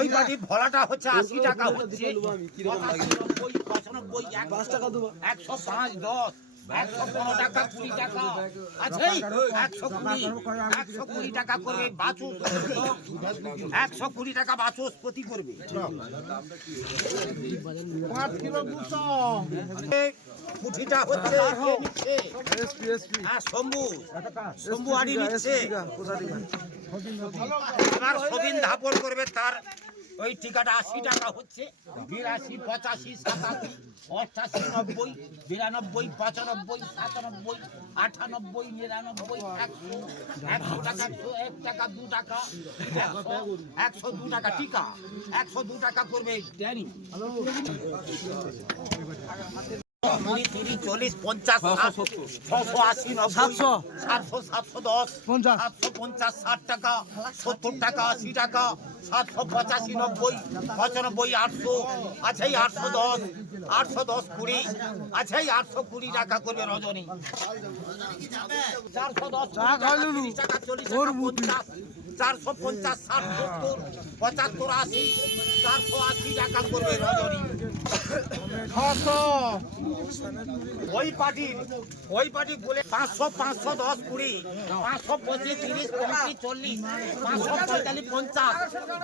ওই পাটির ভলাটা হচ্ছে 80 টাকা হচ্ছে 5 টাকা দেবো 105 10 115 টাকা 20 টাকা আছে 120 টাকা করবে বাচুস 120 টাকা বাচুস প্রতি করবে 5 কিলো 200 পুঠিটা হচ্ছে শম্ভু আড়ি নিচ্ছে আমার সবিন ধাপর করবে তার ওই টিকাটা 80 টাকা হচ্ছে 82 85 87 88 90 92 95 97 98 99 100 টাকা 101 টাকা 2 টাকা 102 টাকা টিকা 102 টাকা করবে ড্যানি 20 30 40 50 680 700 710 750 60 টাকা 70 টাকা 80 টাকা 785 90 95 800 আছে 810 20 আছে 820 টাকা করবে রজনী 410 টাকা 40 টাকা 450 60 70 75 80 480 টাকা করবে রজনী 600 ওই পার্টি বলে 500 510 20 525 30 35 40 545 50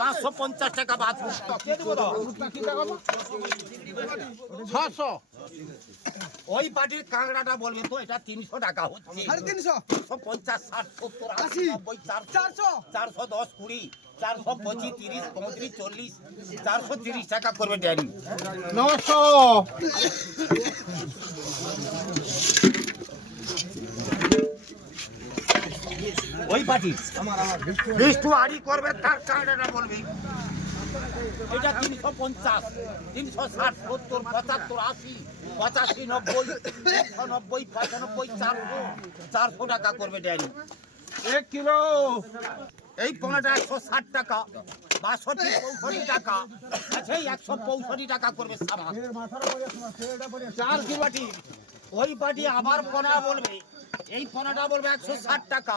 550 টাকা বাঁচু 600 ওই পার্টির কাঁকড়াটা বলবে তো এটা 300 টাকা হচ্ছে 350 60 70 80 90 410 20 425 30 35 40 430 টাকা করবে ড্যানি 900 ওই পার্টি লিস্ট আড়ি করবে তার কাঁকড়াটা বলবে এটা 350 360 70 75 80 85 90 190 95 400 টাকা করবে ড্যানি 1 কিলো এই পোনাটা 160 টাকা 62 64 টাকা আছে 165 টাকা করবে সাবা 4 কিলো বাটি ওই বাটি আবার পোনা বলবে এই পোনাটা বলবে 160 টাকা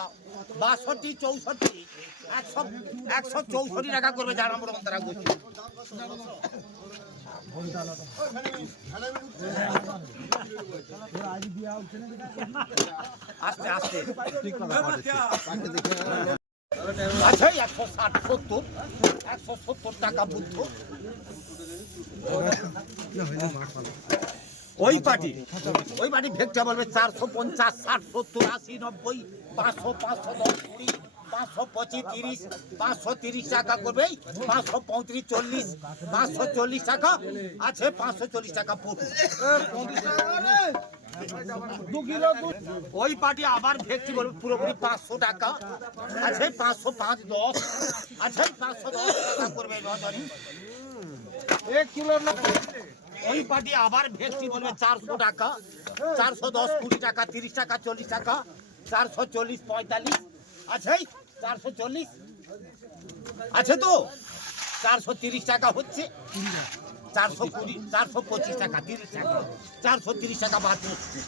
62 64 164 টাকা করবে যার আমরা তারা করছি আস্তে আস্তে আচ্ছা 160 70 টাকা বুদ্ধ ওই পার্টি ভেগটা বলবে 450 60 70 80 90 500 510 20 525 30 530 টাকা করবে 535 40 540 টাকা আছে 540 টাকা পড়বে ওই পার্টি আবার ভেগটি বলবে পুরোপুরি 500 টাকা আছে 505 10 আছে 510 টাকা করবে রজনী 1 কিলো ওই পার্টি আবার ভেগটি বলবে 400 টাকা 410 20 টাকা 30 টাকা 40 টাকা 440 45 আছে 440 আছে তো 430 টাকা হচ্ছে 420 425 টাকা 30 টাকা 430 টাকা বাদ হচ্ছে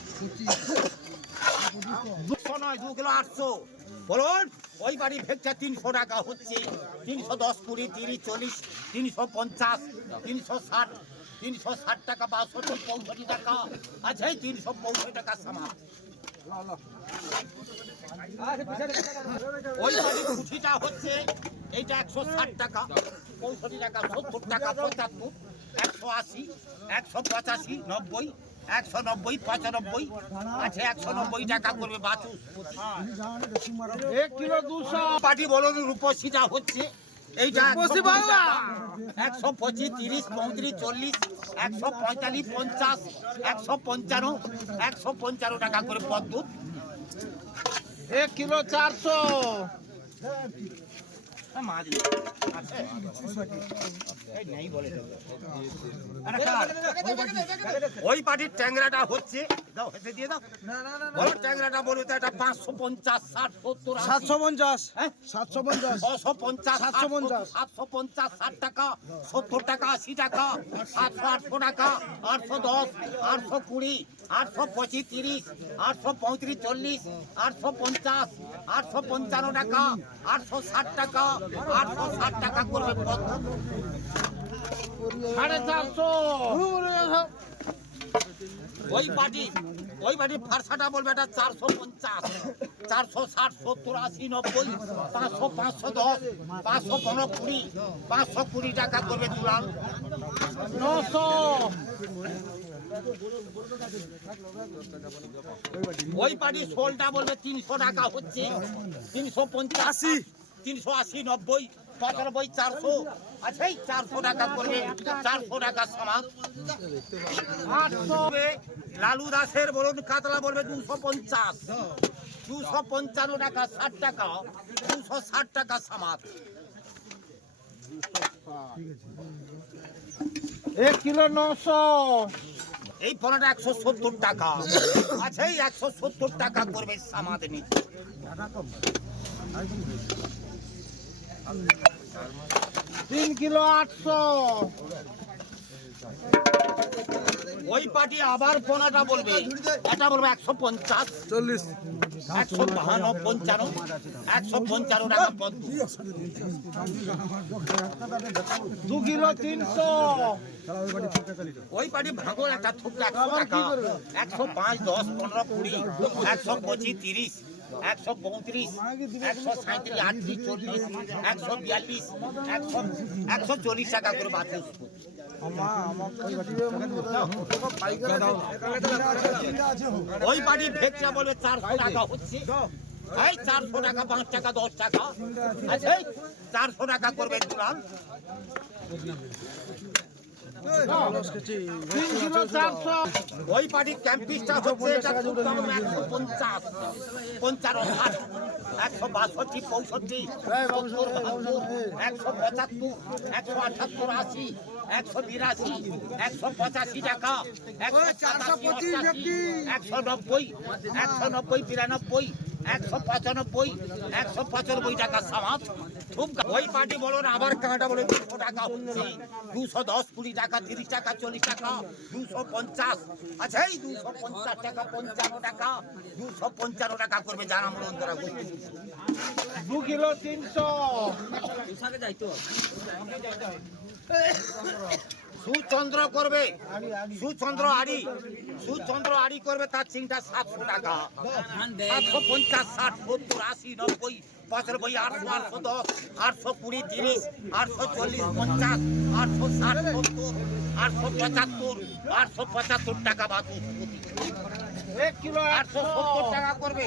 200 নয় 2 কিলো 800 বলুন ওই বাড়ি ভেগটা 300 টাকা হচ্ছে 310 20 30 40 350 360 360 টাকা 62 65 টাকা আছে 365 টাকা সমান ওই বাড়ির পুঁথিটা হচ্ছে এইটা 160 টাকা 65 টাকা 70 টাকা 75 180 185 90 190 95 আছে 190 টাকা করবে বাচু 1 কিলো 200 পাটি বলুন রূপসীটা হচ্ছে এইটা 125 30 35 40 145 50 155 155 টাকা করে পদ্মুত 1 কিলো 400 মাছ আছে এই নেই বলে ওই পাটির ট্যাংরাটা হচ্ছে দাও হেতে দিয়ে দাও বলো ট্যাংরাটা বলো তো এটা 550 60 70 750 হ্যাঁ 750 650 750 750 60 টাকা 70 টাকা 80 টাকা 800 টাকা 810 820 825 835 40 850 855 টাকা 860 টাকা 860 টাকা করবে কত 450 ওই বাড়ি ফারসাটা বলবে এটা 450 460 70 80 90 500 510 515 20 520 টাকা করবে দুলাল 900 ওই বাড়ি শোলটা বলবে 300 টাকা হচ্ছে 350 380 90 95 400 আচ্ছা 400 টাকা করবে 400 টাকা সমান 800 লালু দাসের বলুন কাতলা বলবে 250 255 টাকা 60 টাকা 260 টাকা সমান 1 কিলো 900 এই পনেরোটা 170 টাকা আচ্ছা 170 টাকা করবে সামাদ নিচ্ছে 3 কিলো 800 ওই পার্টি আবার পোনাটা বলবে এটা বলবে 150 40 152 55 155 টাকা পদ্ম 2 কিলো 300 ওই পার্টি ভাগল একটা থুক 100 টাকা 105 10 15 20 125 30 132 137 38 40 142 140 টাকা করে বাঁচে ওই বাড়ি ভেকচা বলে 400 টাকা হচ্ছে এই 400 টাকা 5 টাকা 10 টাকা আচ্ছা 400 টাকা করবে দুলাল 3 কিলো 400 ওই পার্টি ক্যাম্পিসটা হচ্ছে এটা খুব কম 150 55 60 162 65 175 178 80 182 185 টাকা 190 190 195 195 টাকা সামাত খুব ওই পার্টি বলো না আবার কাঁটা বলে 200 টাকা হচ্ছে 210 20 টাকা 30 টাকা 40 টাকা 250 আচ্ছা এই 250 টাকা 55 টাকা 255 টাকা করবে জানা মূল অন্তরা 2 কিলো 300 সুচন্দ্র করবে সুচন্দ্র আড়ি করবে তার চিংটা 700 টাকা 750 60 70 80 90 95 800 810 820 30 840 50 860 70 875 টাকা বাকি 1 কিলো 870 টাকা করবে